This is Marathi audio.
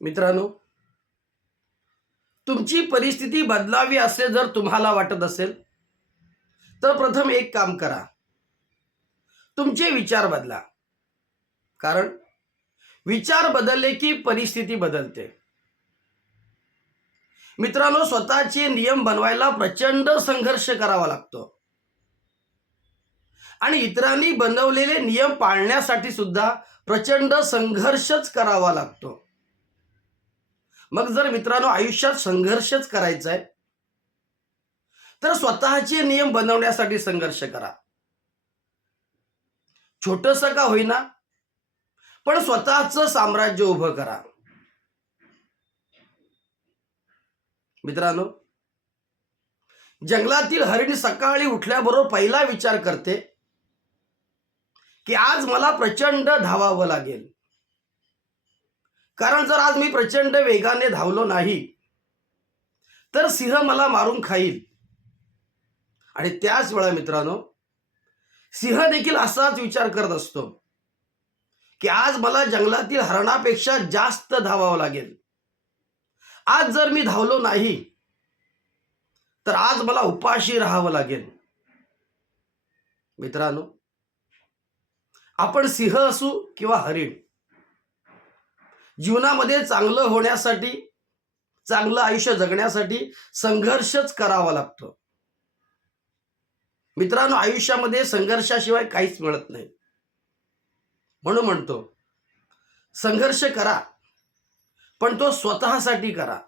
मित्रांनो, तुमची परिस्थिती बदलावी असे जर तुम्हाला वाटत असेल तर प्रथम एक काम करा, तुमचे विचार बदला. कारण विचार बदलले की परिस्थिती बदलते. मित्रांनो, स्वतःचे नियम बनवायला प्रचंड संघर्ष करावा लागतो आणि इतरांनी बनवलेले नियम पाळण्यासाठी सुद्धा प्रचंड संघर्षच करावा लागतो. मग जर मित्रांनो आयुष्यात संघर्षच करायचा आहे तर स्वतःचे नियम बनवण्यासाठी संघर्ष करा. छोटंसं का होईना पण स्वतःचं साम्राज्य उभं करा. मित्रांनो, जंगलातील हरिण सकाळी उठल्याबरोबर पहिला विचार करते की आज मला प्रचंड धावावं लागेल. कारण जर आज मी प्रचंड वेगाने धावलो नाही तर सिंह मला मारून खाईल. आणि त्याच वेळा मित्रांनो, सिंह देखील असाच विचार करत असतो की आज मला जंगलातील हरणापेक्षा जास्त धावावं लागेल. आज जर मी धावलो नाही तर आज मला उपाशी राहावं लागेल. मित्रांनो, आपण सिंह असू किंवा हरिण, जीवनामध्ये चांगलं होण्यासाठी, चांगलं आयुष्य जगण्यासाठी संघर्षच करावा लागतो. मित्रांनो, आयुष्यामध्ये संघर्षाशिवाय काहीच मिळत नाही. म्हणून म्हणतो, संघर्ष करा पण तो स्वतःसाठी करा.